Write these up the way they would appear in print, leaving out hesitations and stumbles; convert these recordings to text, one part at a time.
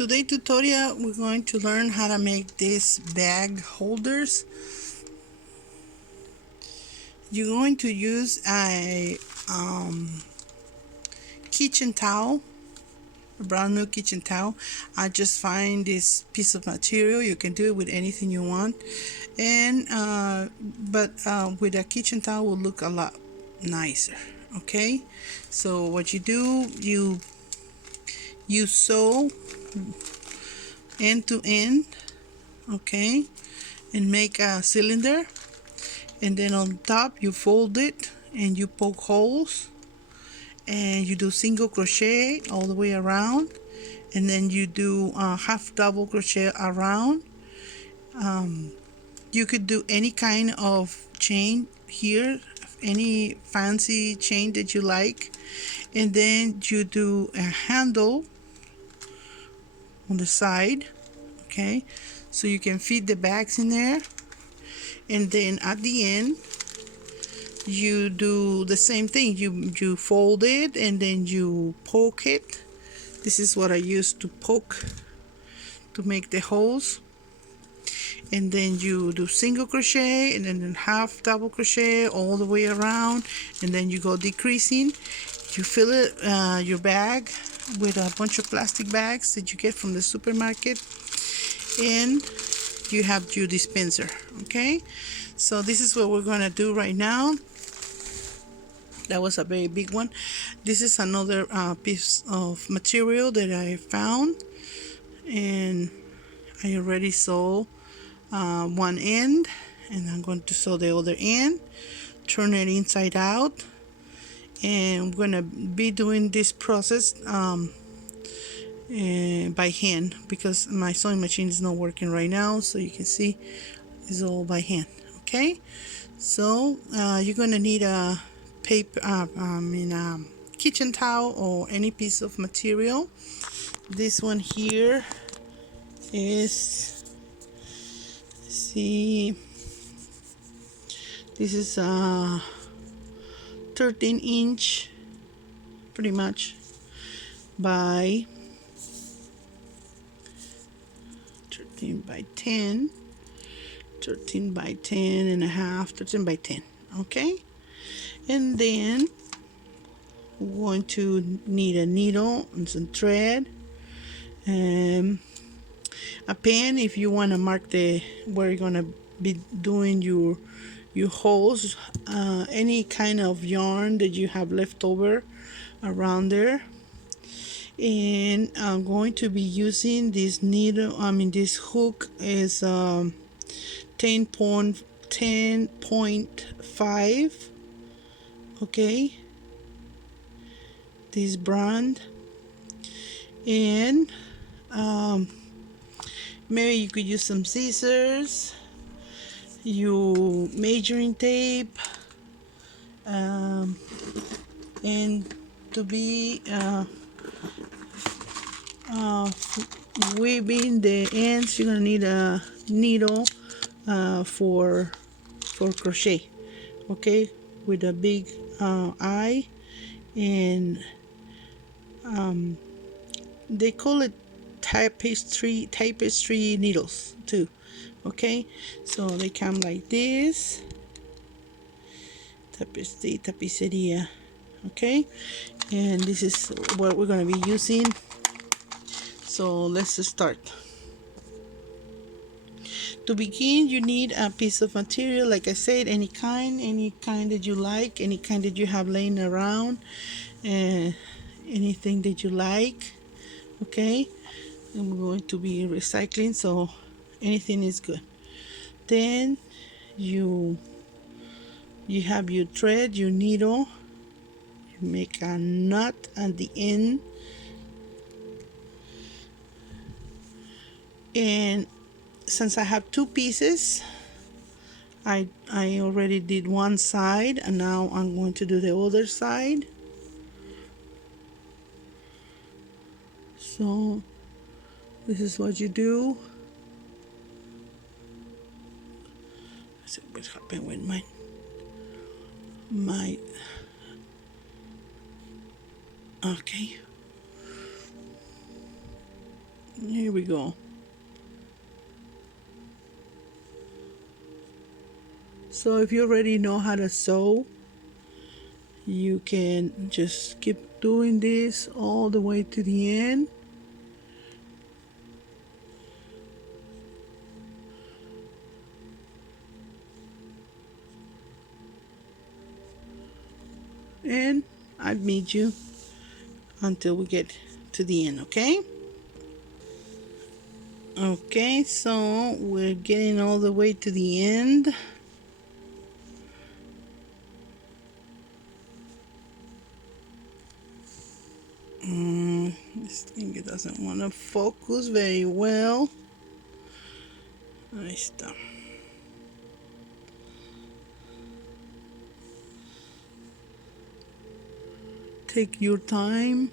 Today tutorial we're going to learn how to make these bag holders. You're going to use a kitchen towel, a brand new kitchen towel. I just find this piece of material. You can do it with anything you want, and but with a kitchen towel will look a lot nicer. Okay, so what you do, you sew end to end, okay, and make a cylinder, and then on top you fold it and you poke holes, and you do single crochet all the way around, and then you do half double crochet around. You could do any kind of chain here, any fancy chain that you like, and then you do a handle on the side, okay, so you can fit the bags in there. And then at the end you do the same thing. You fold it and then you poke it. This is what I use to poke to make the holes. And then you do single crochet and then half double crochet all the way around, and then you go decreasing. You fill it your bag with a bunch of plastic bags that you get from the supermarket, and you have your dispenser. Okay, so this is what we're going to do right now. That was a very big one. This is another piece of material that I found, and I already sew one end, and I'm going to sew the other end, turn it inside out, and we're going to be doing this process by hand because my sewing machine is not working right now. So you can see it's all by hand. Okay, so you're going to need a paper, kitchen towel or any piece of material. This one here is, see, this is a 13-inch pretty much by 13 by 10, 13 by 10 and a half, 13 by 10. Okay, and then we're going to need a needle and some thread, and a pen if you want to mark the where you're going to be doing your holes, any kind of yarn that you have left over around there. And I'm going to be using this needle, this hook is 10.5, okay, this brand. And maybe you could use some scissors, your measuring tape, and to be weaving the ends, you're gonna need a needle for crochet, okay, with a big eye, and they call it tapestry needles too. Okay, so they come like this, tapicería. Okay, and this is what we're going to be using. So let's start. To begin, you need a piece of material, like I said, any kind that you like, any kind that you have laying around, anything that you like. Okay, and we're going to be recycling, so anything is good. Then you have your thread, your needle, you make a knot at the end, and since I have two pieces, I already did one side, and now I'm going to do the other side. So this is what you do. So what happened with my okay, Here we go. So if you already know how to sew, you can just keep doing this all the way to the end. And I'll meet you until we get to the end, okay? Okay, so we're getting all the way to the end. This thing doesn't want to focus very well. Ahí está. Take your time.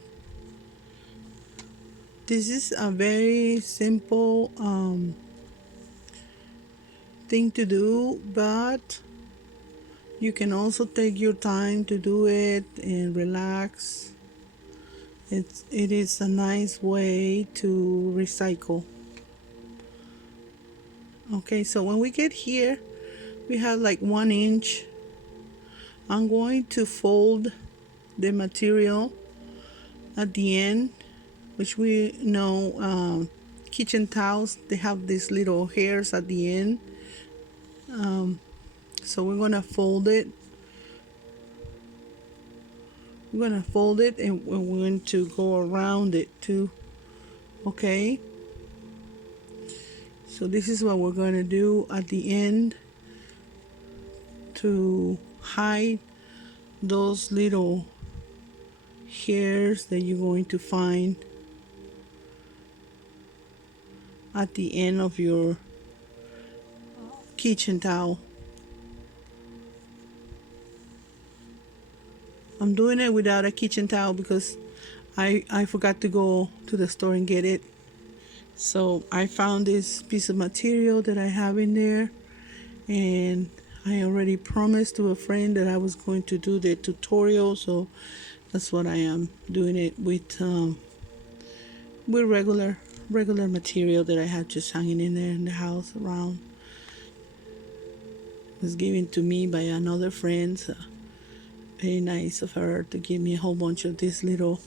This is a very simple thing to do, but you can also take your time to do it and relax. It is a nice way to recycle. Okay, so when we get here, we have like 1 inch. I'm going to fold the material at the end, which we know kitchen towels, they have these little hairs at the end. So we're gonna fold it. We're gonna fold it and we're going to go around it too. Okay, so this is what we're gonna do at the end to hide those little hairs that you're going to find at the end of your kitchen towel. I'm doing it without a kitchen towel because I forgot to go to the store and get it. So I found this piece of material that I have in there, and I already promised to a friend that I was going to do the tutorial, so that's what I am doing it with regular material that I have just hanging in there in the house around. It was given to me by another friend. So very nice of her to give me a whole bunch of these little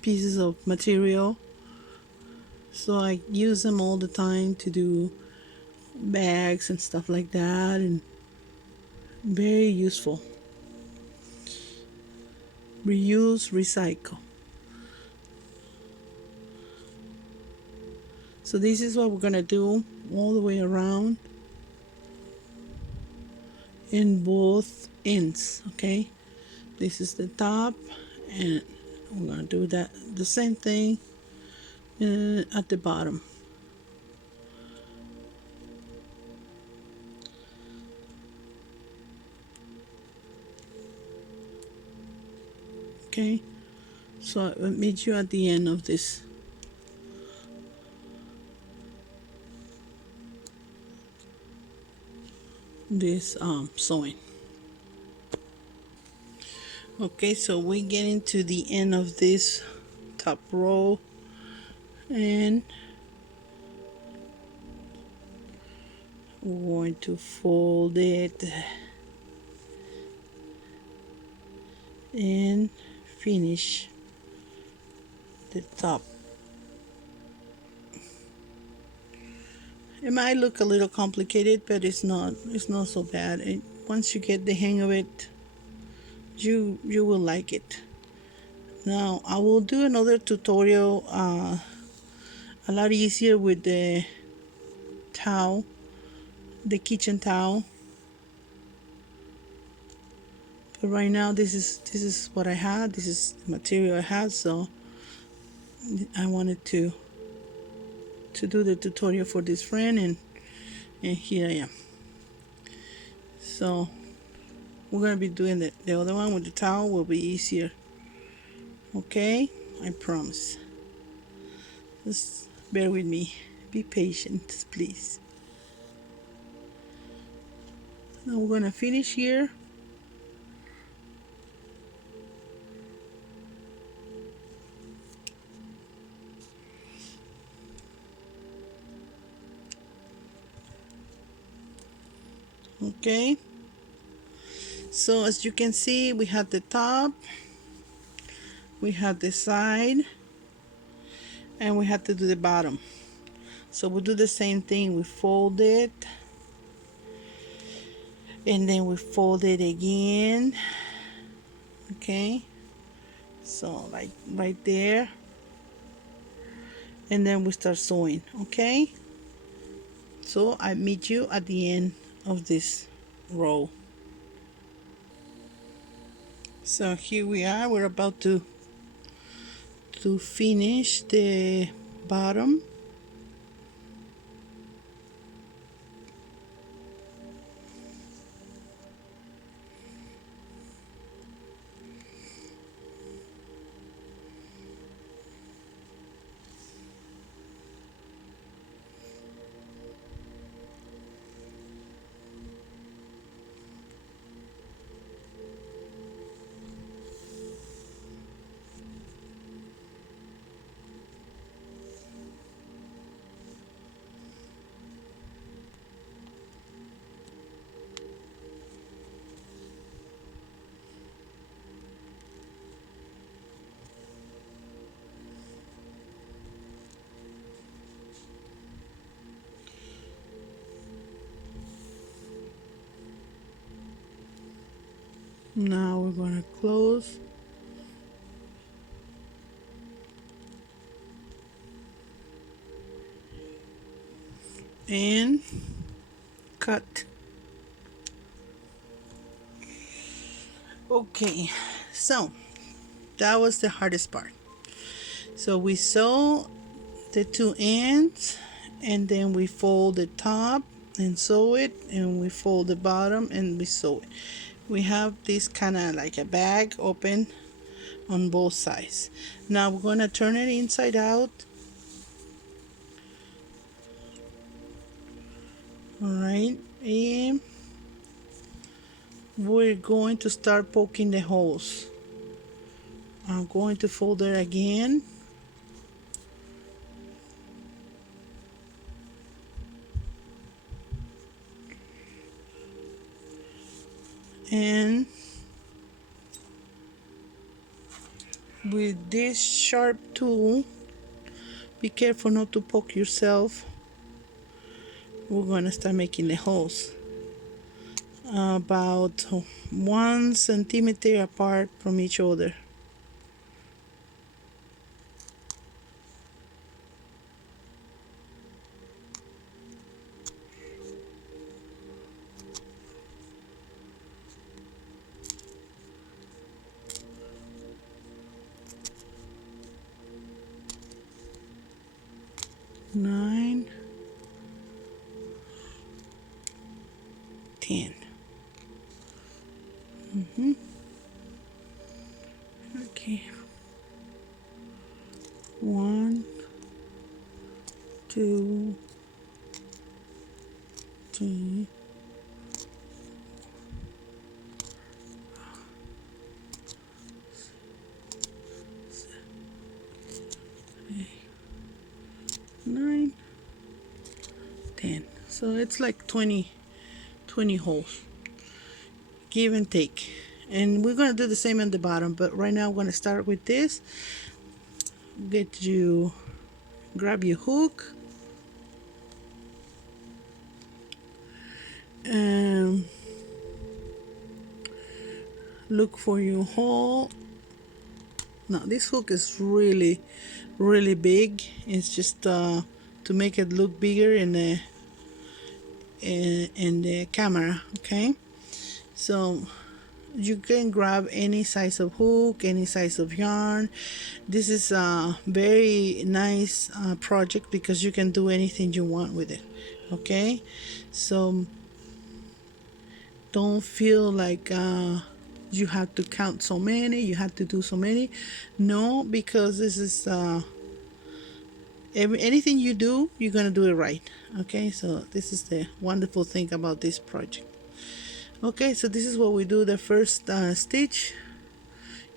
pieces of material. So I use them all the time to do bags and stuff like that, and very useful. Reuse, recycle. So this is what we're gonna do all the way around in both ends. Okay, this is the top, and we're gonna do that the same thing at the bottom. Okay, so I'll meet you at the end of this. Sewing. Okay, so we're getting to the end of this top row, and we're going to fold it and finish the top. It might look a little complicated, but it's not so bad. Once you get the hang of it, you will like it. Now I will do another tutorial a lot easier with the towel, the kitchen towel. But right now this is what I had. This is the material I had, so I wanted to do the tutorial for this friend, and here I am. So we're gonna be doing the other one with the towel will be easier. Okay, I promise. Just bear with me. Be patient, please. Now we're gonna finish here. Okay, so as you can see, we have the top, we have the side, and we have to do the bottom. So we'll do the same thing. We fold it, and then we fold it again. Okay, so like right there, and then we start sewing. Okay, so I meet you at the end of this row. So here we are, we're about to finish the bottom. Now we're going to close and cut. Okay, so that was the hardest part. So we sew the two ends, and then we fold the top and sew it, and we fold the bottom and we sew it. We have this kind of like a bag open on both sides. Now we're going to turn it inside out. All right, and we're going to start poking the holes. I'm going to fold it again, and with this sharp tool, be careful not to poke yourself. We're going to start making the holes about 1 centimeter apart from each other. Nine, 10. Okay. 1, 2, 3, 9, 10. So it's like 20 holes, give and take. And we're going to do the same on the bottom, but right now I'm going to start with this. Grab your hook and look for your hole. Now this hook is really big. It's just to make it look bigger in the camera. Okay, so you can grab any size of hook, any size of yarn. This is a very nice project because you can do anything you want with it. Okay, so don't feel like you have to count so many, you have to do so many. No, because this is anything you do, you're gonna do it right. Okay, so this is the wonderful thing about this project. Okay, so this is what we do the first stitch.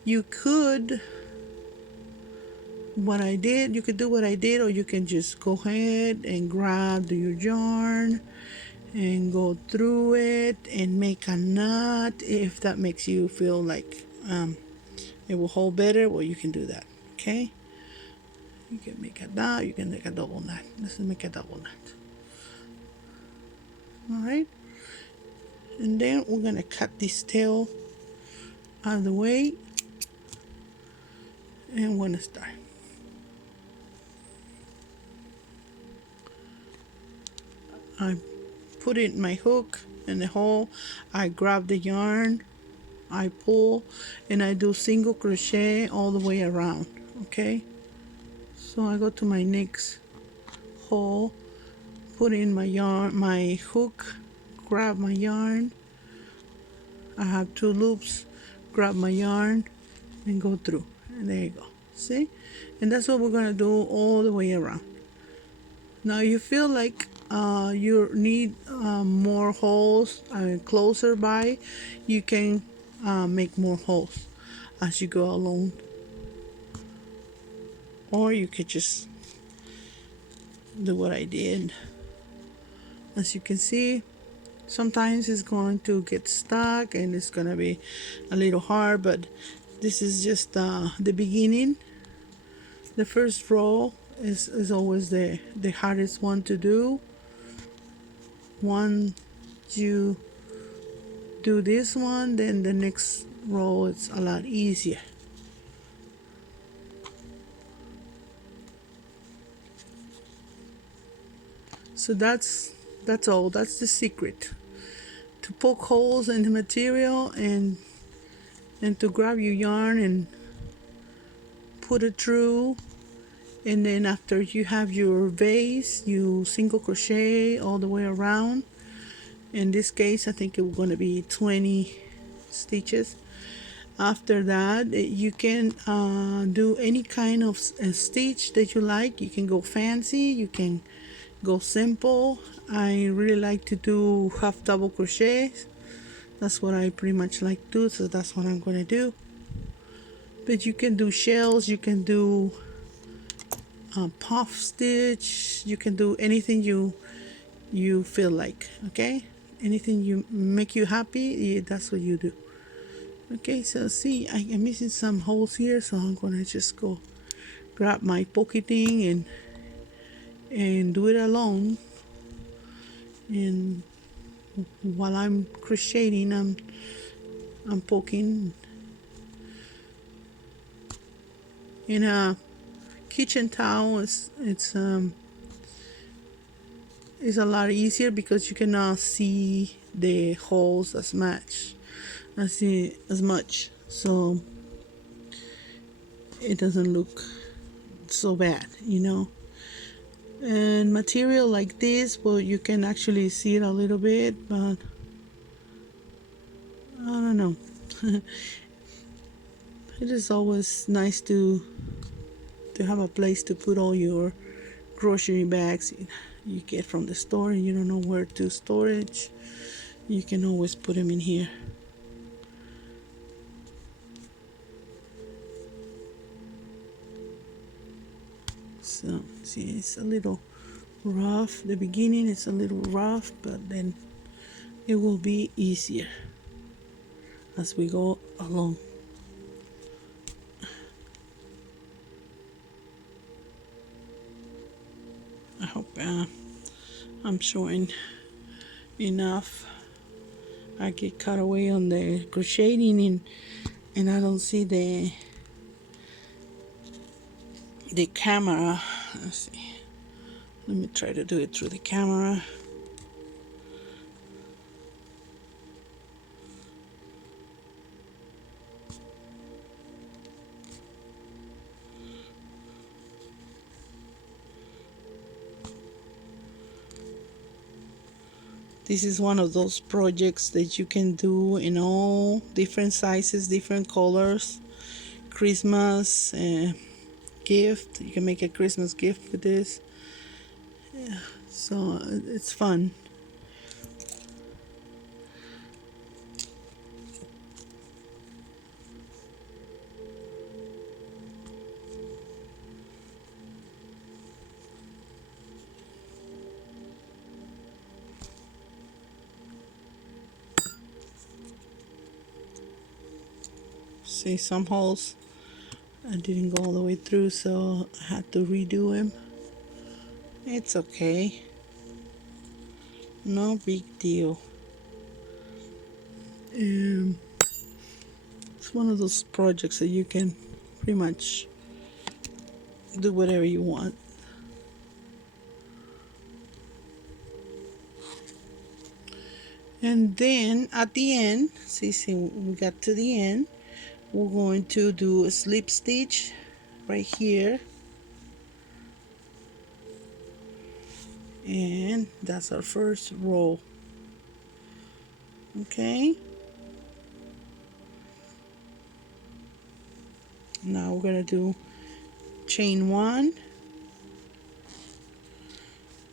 You could do what I did, or you can just go ahead and grab your yarn and go through it and make a knot. If that makes you feel like it will hold better, well, you can do that. Okay, you can make a knot, you can make a double knot. Let's make a double knot. All right, and then we're gonna cut this tail out of the way, and we're gonna start. I put it in my hook in the hole. I grab the yarn, I pull, and I do single crochet all the way around. Okay, so I go to my next hole, put in my yarn, my hook, grab my yarn. I have 2 loops, grab my yarn and go through, and there you go. See, and that's what we're gonna do all the way around. Now you feel like you need more holes closer by, you can make more holes as you go along, or you could just do what I did. As you can see, sometimes it's going to get stuck and it's gonna be a little hard, but this is just the beginning. The first row is always the hardest one to do. Once you do this one, then the next row is a lot easier. So that's all. That's the secret, to poke holes in the material and to grab your yarn and put it through. And then after you have your vase, you single crochet all the way around. In this case, I think it's going to be 20 stitches. After that, you can do any kind of stitch that you like. You can go fancy, you can go simple. I really like to do half double crochets. That's what I pretty much like to do, so that's what I'm going to do. But you can do shells, you can do puff stitch, you can do anything you feel like. Okay, anything you make you happy, that's what you do. Okay, so see, I'm missing some holes here, so I'm gonna just go grab my pokey thing and do it alone. And while I'm crocheting, I'm poking. In a kitchen towel, it's a lot easier because you cannot see the holes as much. So it doesn't look so bad, And material like this, well, you can actually see it a little bit, but I don't know. It is always nice to have a place to put all your grocery bags you get from the store and you don't know where to store it. You can always put them in here. So see, it's a little rough. The beginning is a little rough, but then it will be easier as we go along. I hope I'm showing enough. I get cut away on the crocheting and I don't see the camera. Let's see. Let me try to do it through the camera. This is one of those projects that you can do in all different sizes, different colors. Christmas gift. You can make a Christmas gift with this. Yeah, so it's fun. See, some holes I didn't go all the way through, so I had to redo them. It's okay, no big deal. It's one of those projects that you can pretty much do whatever you want. And then at the end, see, we got to the end, we're going to do a slip stitch right here, and that's our first row. Okay, now we're gonna do chain one,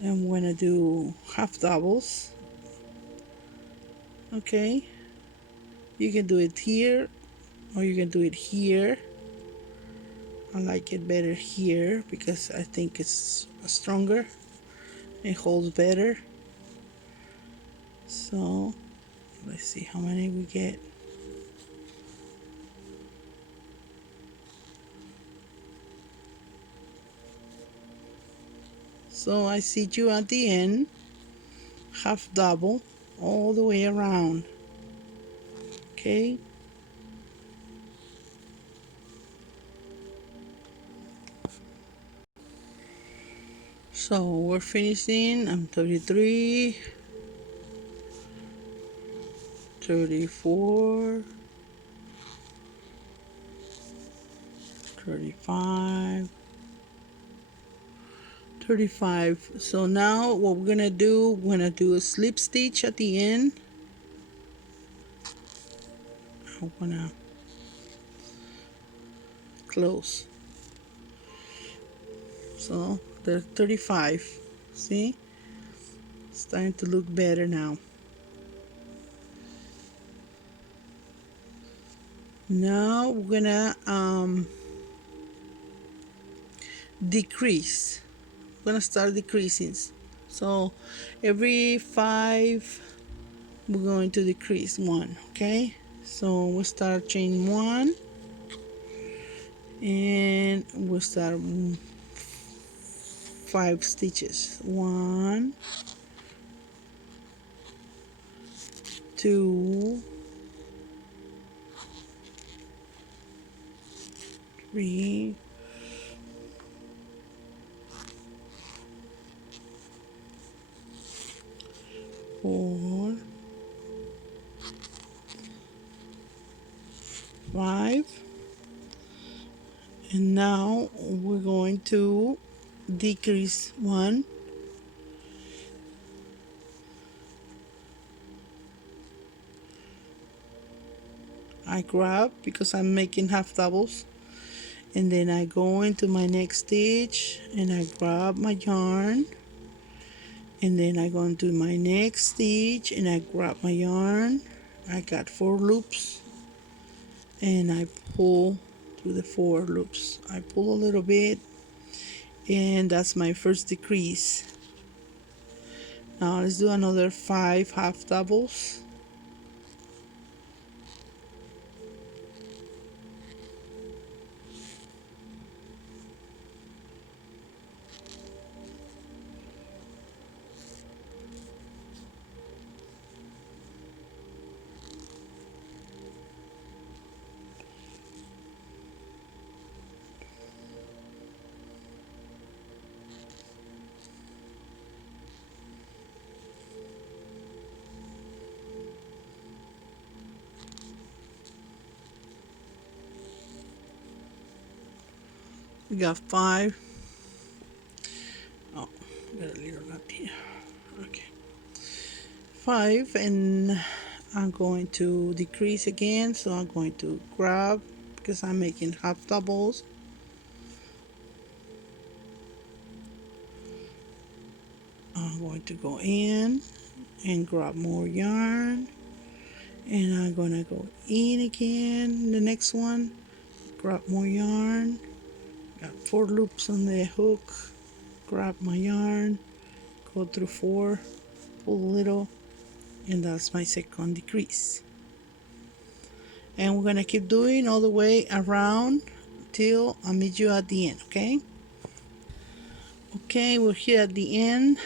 and we're gonna do half doubles. Okay, you can do it here or you can do it here. I like it better here because I think it's stronger, it holds better. So let's see how many we get. So I see you at the end, half double all the way around. Okay, so we're finishing. I'm 33, 34, 35, 35. So now what we're gonna do, we're gonna do a slip stitch at the end. I'm gonna close. So there's 35. See, it's starting to look better now. Now we're gonna decrease. We're gonna start decreasing. So every 5 we're going to decrease 1. Okay, so we start chain 1 and we'll start 5 stitches. 1, 2, 3, 4, 5, and now we're going to decrease 1. I grab because I'm making half doubles, and then I go into my next stitch and I grab my yarn, and then I go into my next stitch and I grab my yarn. I got 4 loops and I pull through the 4 loops. I pull a little bit, and that's my first decrease. Now let's do another 5 half doubles. We got 5. Oh, got a little knot here. Okay, 5, and I'm going to decrease again. So I'm going to grab because I'm making half doubles. I'm going to go in and grab more yarn, and I'm gonna go in again. The next one, grab more yarn. Got 4 loops on the hook. Grab my yarn, go through 4, pull a little, and that's my second decrease. and we're gonna keep doing all the way around till I meet you at the end. Okay, we're here at the end.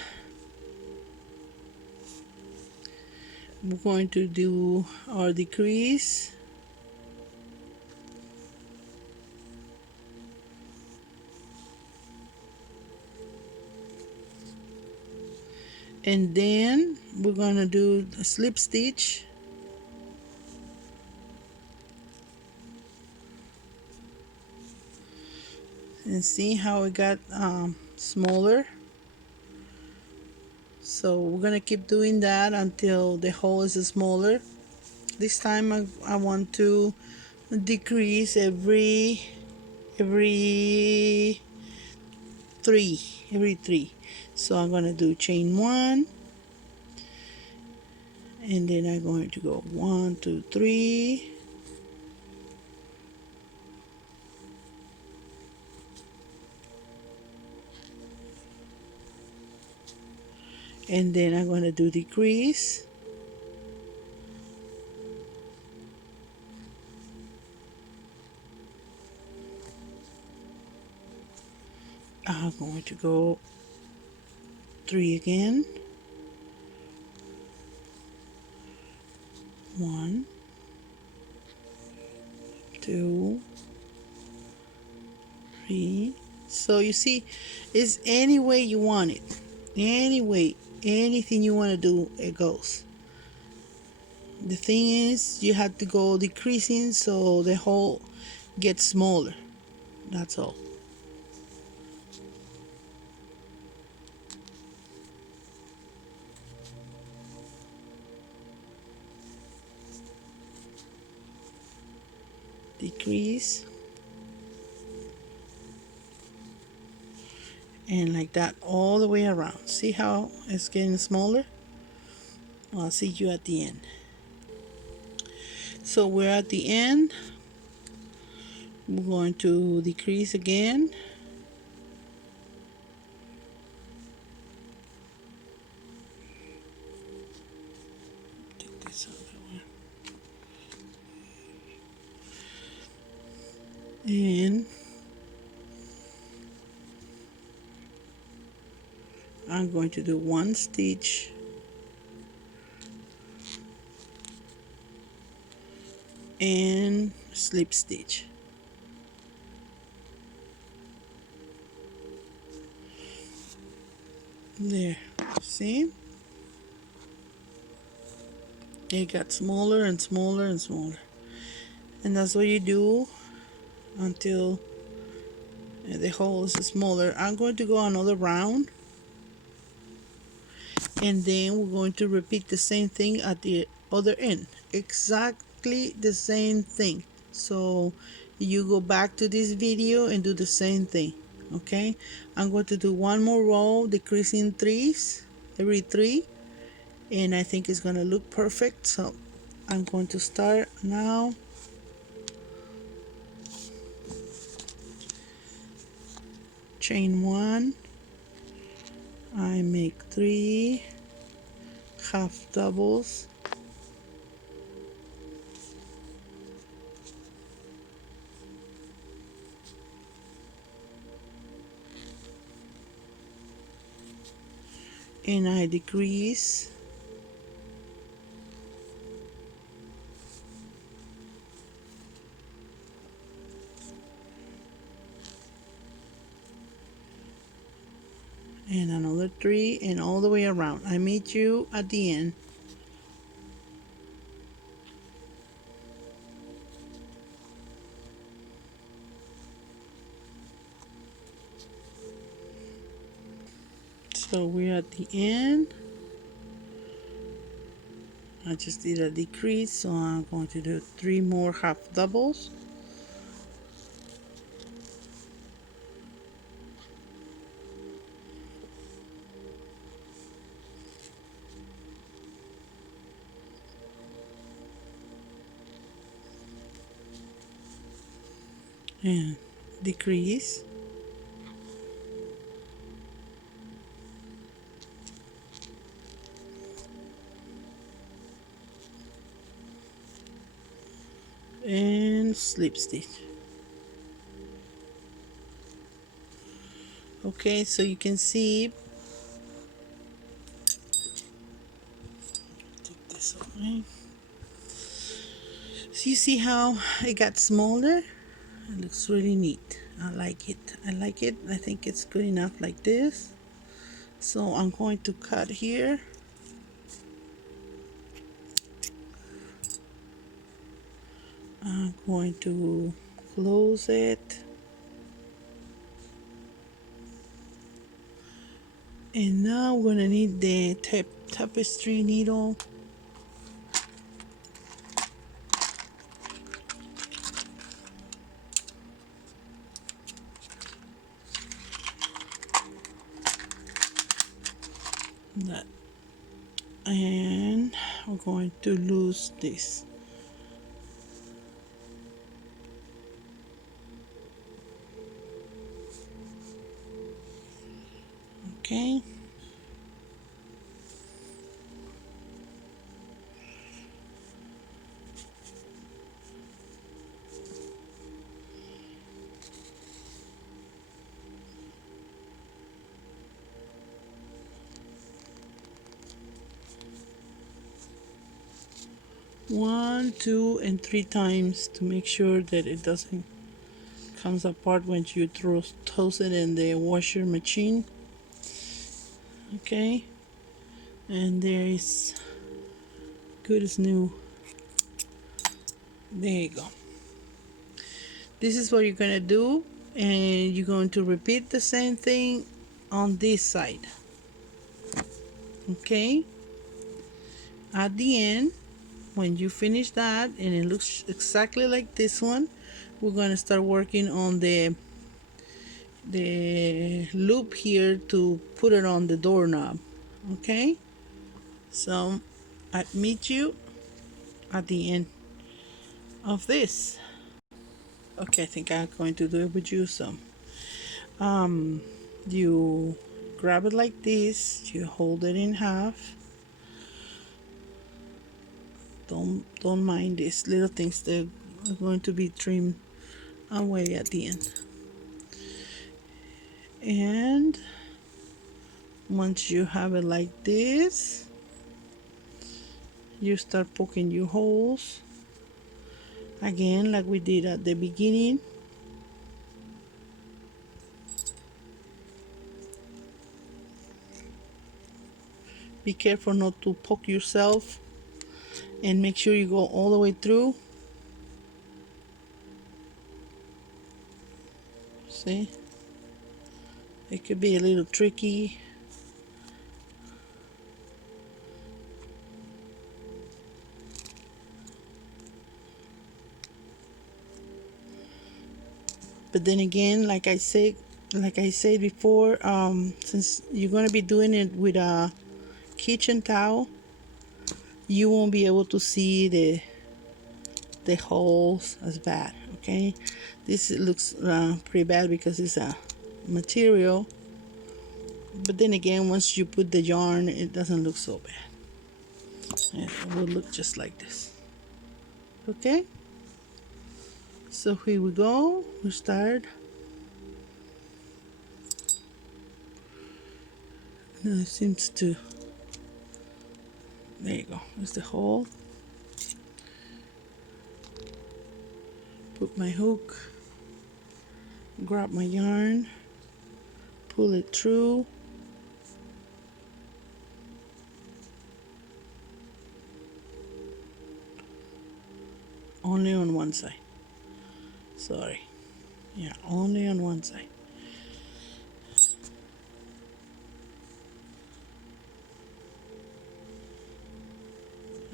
We're going to do our decrease, and then we're going to do a slip stitch, and see how it got smaller. So we're gonna keep doing that until the hole is smaller. This time I want to decrease every three every three. So I'm gonna do chain one, and then I'm going to go 1 2 3, and then I'm going to do decrease, I'm going to go 3 again, 1 2 3. So you see, it's any way you want it, any way, anything you want to do, it goes. The thing is, you have to go decreasing so the hole gets smaller. That's all. Decrease, and like that all the way around. See how it's getting smaller? I'll see you at the end. So we're at the end. We're going to decrease again, take this out of the way, and I'm going to do 1 stitch and slip stitch. There, see? It got smaller and smaller and smaller. And that's what you do until the hole is smaller. I'm going to go another round, and then we're going to repeat the same thing at the other end. Exactly the same thing. So you go back to this video and do the same thing. Okay, I'm going to do one more row, decreasing threes every 3, and I think it's going to look perfect. So I'm going to start now. Chain 1, I make 3 half doubles, and I decrease, and another 3, and all the way around. I meet you at the end. So we're at the end. I just did a decrease, so I'm going to do 3 more half doubles, and decrease, and slip stitch. Okay, so you can see, take this away. So you see how it got smaller? It looks really neat. I like it. I like it. I think it's good enough like this. So I'm going to cut here. I'm going to close it. And now we're gonna need the tapestry needle. That, and we're going to lose this. Okay. One, two, and three times to make sure that it doesn't comes apart when you toss it in the washer machine. Okay, and there is good as new. There you go. This is what you're gonna do, and you're going to repeat the same thing on this side. Okay, at the end, when you finish that and it looks exactly like this one, we're gonna start working on the loop here to put it on the doorknob. Okay, so I meet you at the end of this. Okay, I think I'm going to do it with you. So you grab it like this, you hold it in half. Don't mind these little things that are going to be trimmed away at the end. And once you have it like this, you start poking your holes again like we did at the beginning. Be careful not to poke yourself, and make sure you go all the way through. See, it could be a little tricky. But then again, like I said before, since you're going to be doing it with a kitchen towel, you won't be able to see the holes as bad. Okay, this looks pretty bad because it's a material, but then again, once you put the yarn, it doesn't look so bad. It will look just like this. Okay, so here we go. We start. Now it seems to, there you go, there's the hole. Put my hook, grab my yarn, pull it through. Only on one side. Sorry. Yeah, only on one side.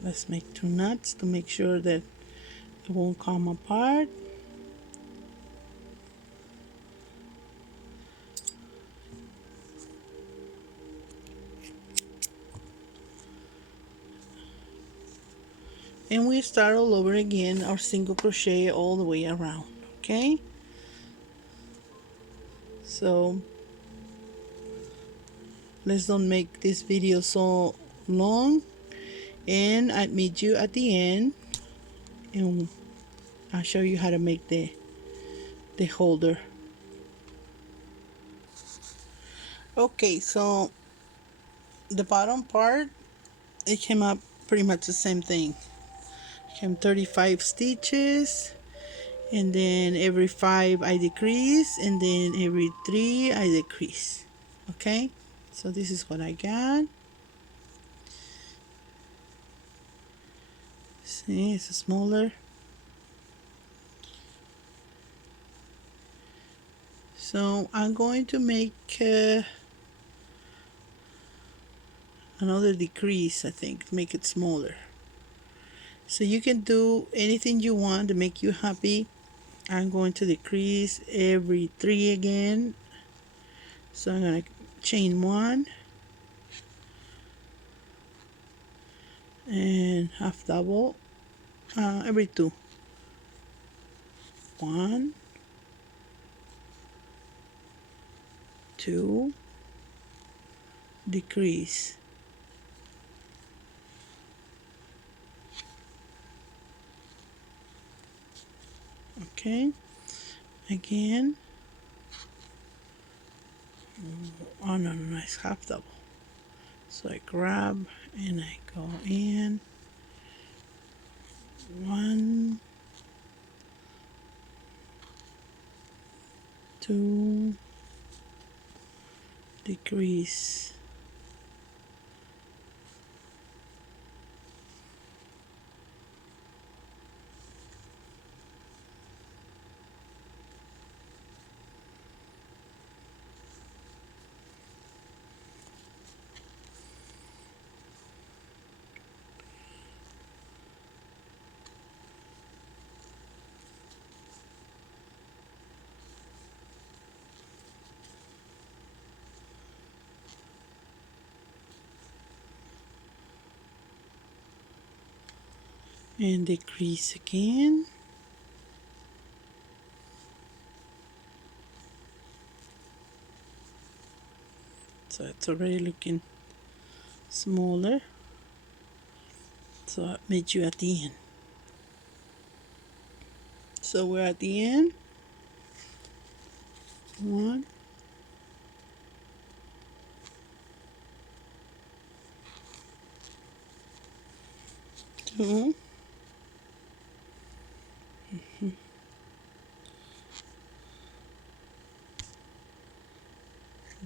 Let's make 2 knots to make sure that it won't come apart. And we start all over again our single crochet all the way around. Okay, so let's don't make this video so long, and I'll meet you at the end, and I'll show you how to make the holder. Okay, so the bottom part, it came up pretty much the same thing. It came 35 stitches, and then every 5 I decrease, and then every 3 I decrease. Okay, so this is what I got. See, it's smaller. So I'm going to make another decrease, I think, make it smaller. So you can do anything you want to make you happy. I'm going to decrease every 3 again. So I'm going to chain 1 and half double every 2. 1, 2, decrease. Okay, again. Oh no, it's half double. So I grab and I go in. 1, 2, decrease. And decrease again. So it's already looking smaller. So I meet you at the end. So we're at the end. 1, 2,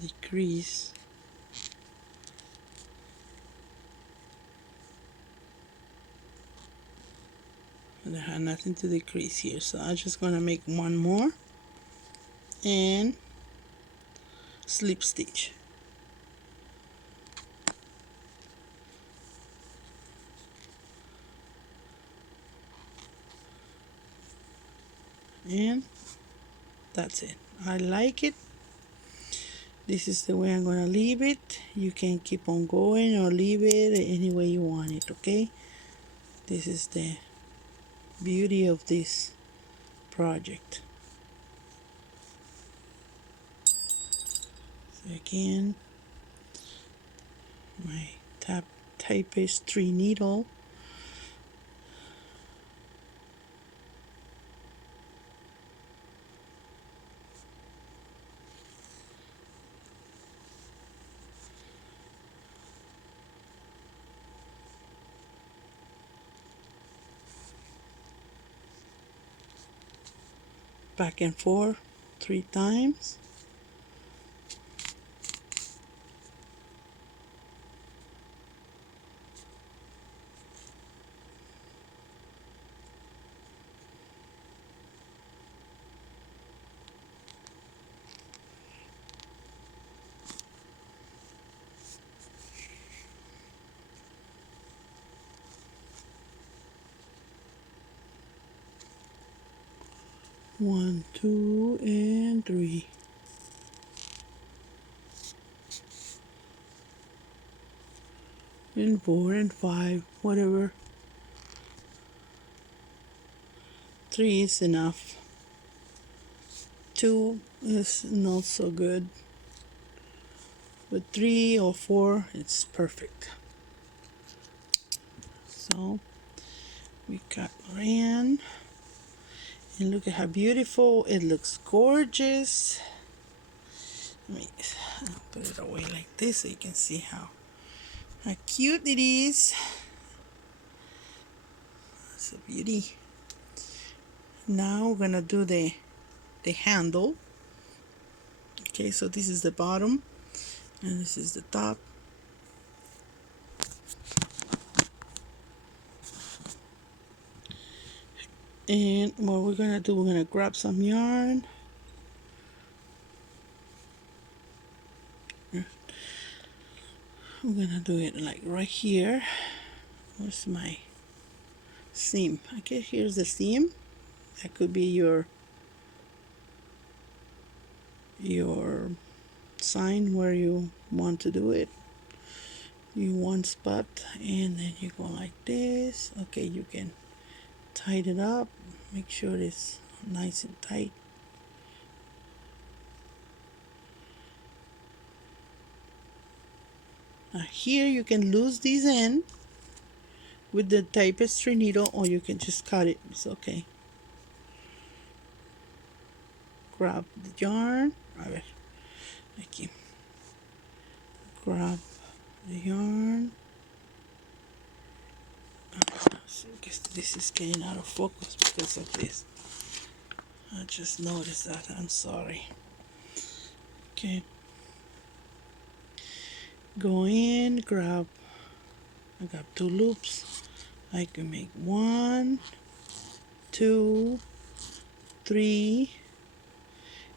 decrease. And I have nothing to decrease here, so I'm just gonna make one more and slip stitch. And that's it. I like it. This is the way I'm gonna leave it. You can keep on going or leave it any way you want it, okay? This is the beauty of this project. So again, my tapestry needle. Back and forth 3 times. One, 2, and 3. And 4 and 5, whatever. 3 is enough. 2 is not so good. But 3 or 4, it's perfect. So we cut around. And look at how beautiful it looks. Gorgeous. Let me put it away like this so you can see how cute it is. It's a beauty. Now we're gonna do the handle. Okay, so this is the bottom and this is the top. And what we're gonna do, we're gonna grab some yarn. I'm gonna do it like right here. Where's my seam? Okay, here's the seam. That could be your sign where you want to do it. You one spot and then you go like this. Okay, you can tighten it up. Make sure it's nice and tight. Now here you can lose these end with the tapestry needle, or you can just cut it. It's okay. Grab the yarn. A ver, aquí. Grab the yarn. This is getting out of focus because of this. I just noticed that. I'm sorry. Okay. Go in, grab. I got 2 loops. I can make 1, 2, 3,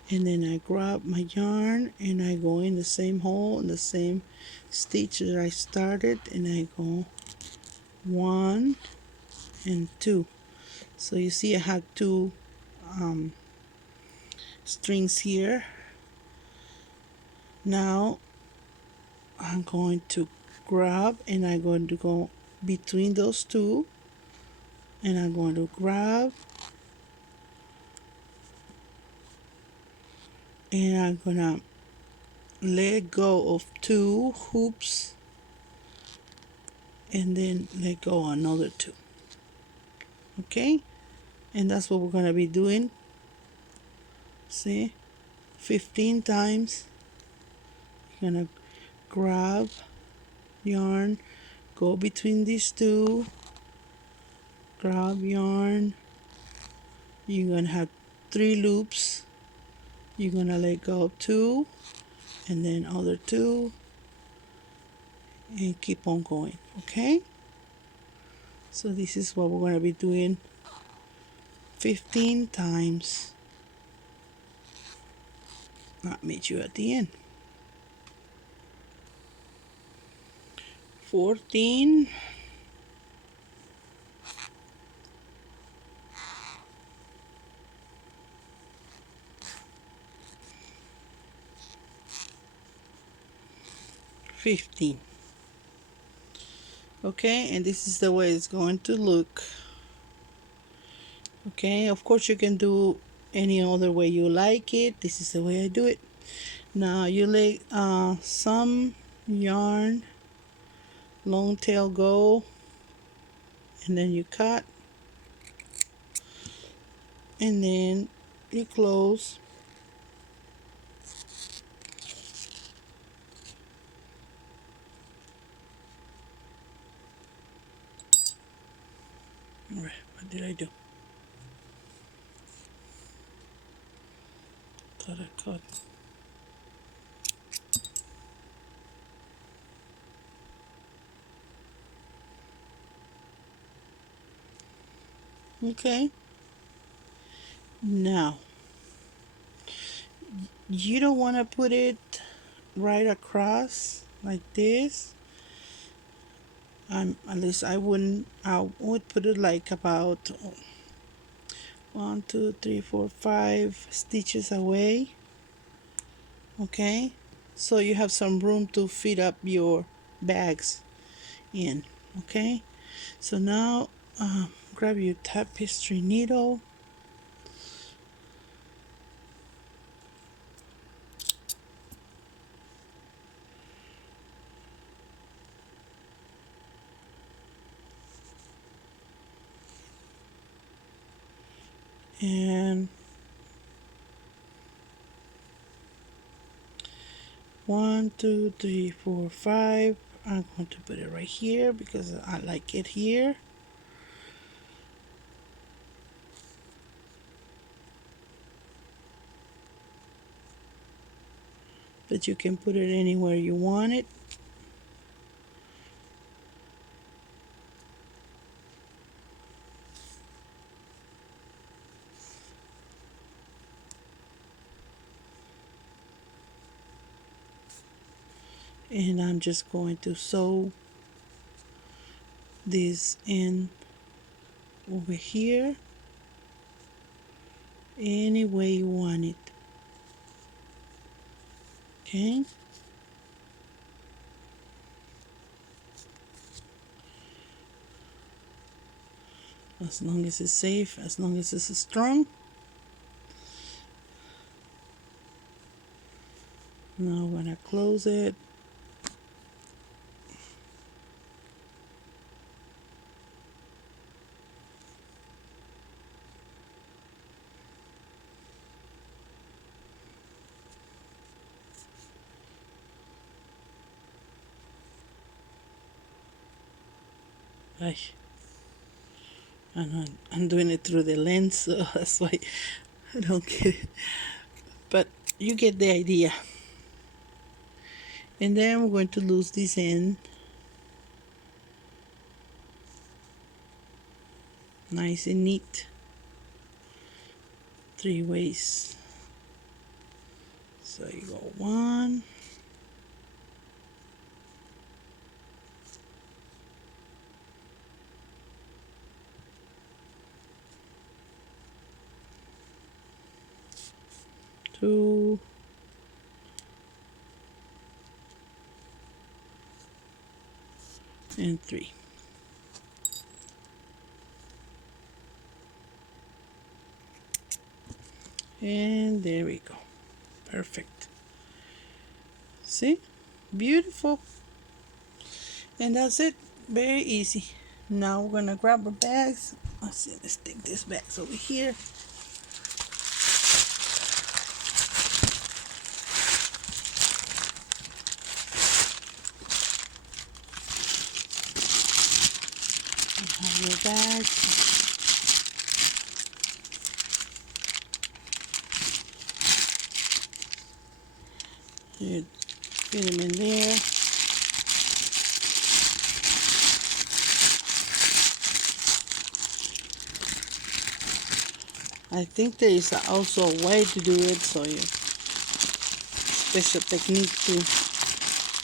and then I grab my yarn and I go in the same hole in the same stitch that I started, and I go 1 and 2. So you see I have 2 strings here. Now I'm going to grab and I'm going to go between those 2, and I'm going to grab and I'm gonna let go of 2 hoops and then let go another 2. Okay, and that's what we're gonna be doing. See, 15 times. You're gonna grab yarn, go between these 2, grab yarn. You're gonna have 3 loops. You're gonna let go of 2 and then other 2 and keep on going. Okay, so this is what we're going to be doing 15 times. I'll meet you at the end. 14, 15. Okay, and this is the way it's going to look. Okay, of course you can do any other way you like it. This is the way I do it. Now you lay some yarn, long tail go, and then you cut, and then you close. All right, what did I do? Cut. Okay, now you don't want to put it right across like this. At least I wouldn't. I would put it like about 1, 2, 3, 4, 5 stitches away. Okay, so you have some room to fit up your bags in. Okay, so now grab your tapestry needle. And 1, 2, 3, 4, 5. I'm going to put it right here because I like it here. But you can put it anywhere you want it. And I'm just going to sew this in over here any way you want it. Okay, as long as it's safe, as long as it's strong. Now when I close it, I'm doing it through the lens, so that's why I don't get it. But you get the idea. And then we're going to lose this end. Nice and neat. 3 ways. So you go 1, 2, and 3. And there we go. Perfect. See? Beautiful. And that's it. Very easy. Now we're gonna grab our bags. Let's see, let's take this bags over here. You have your bags. You fit them in there. I think there is also a way to do it, so you special technique to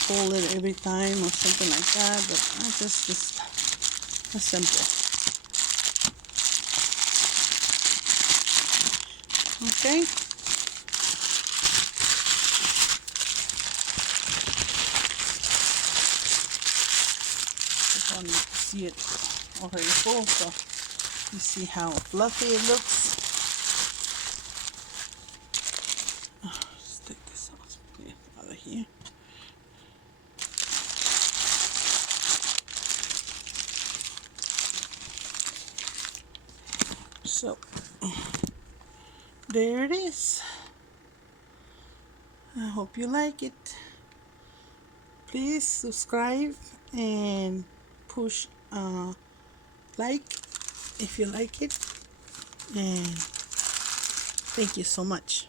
fold it every time or something like that, but I just a simple. Okay. Just want you to see it already full, so you see how fluffy it looks. Let's take this out of here. So there it is. I hope you like it. Please subscribe and push like if you like it, and thank you so much.